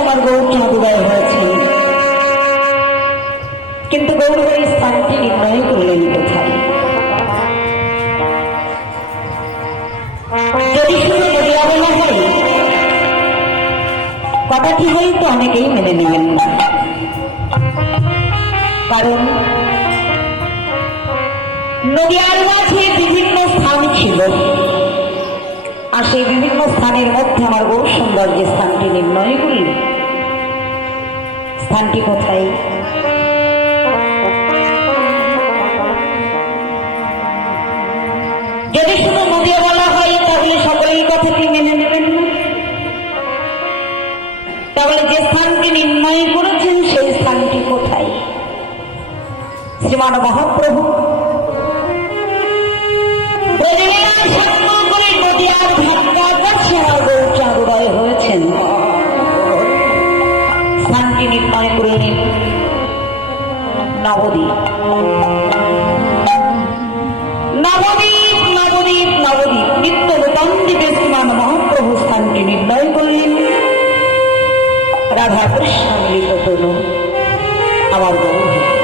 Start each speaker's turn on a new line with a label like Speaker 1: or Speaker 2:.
Speaker 1: আমার গৌরচাঁদ উদয় হয়েছে। কিন্তু গৌরবের স্থানটি নির্ণয় যদি শুধু নদিয়া বলা হয়, কথাটি হয়তো অনেকেই মেনে নেবেন কারণ নদিয়ার মাঝে বিভিন্ন স্থান ছিল। আর সেই বিভিন্ন স্থানের মধ্যে আমার বহু সুন্দর যে স্থানটি নির্ণয় করল, স্থানটি কোথায়? যদি শুধু নদিয়া বলা হয়, তাহলে সকলেই কথাটি মেনে নেবেন তাহলে যে স্থানটি নির্ণয় করেছেন, সেই স্থানটি কোথায়? শ্রীমান মহাপ্রভু নবদ্বীপ নবদ্বীপ নবদ্বীপ, নিত্য নূতন দ্বীপে শ্রীমান মহাপ্রভু স্থানটি নির্ণয় করলেন। রাধা কৃষ্ণ মিলিত আমার গৌরব।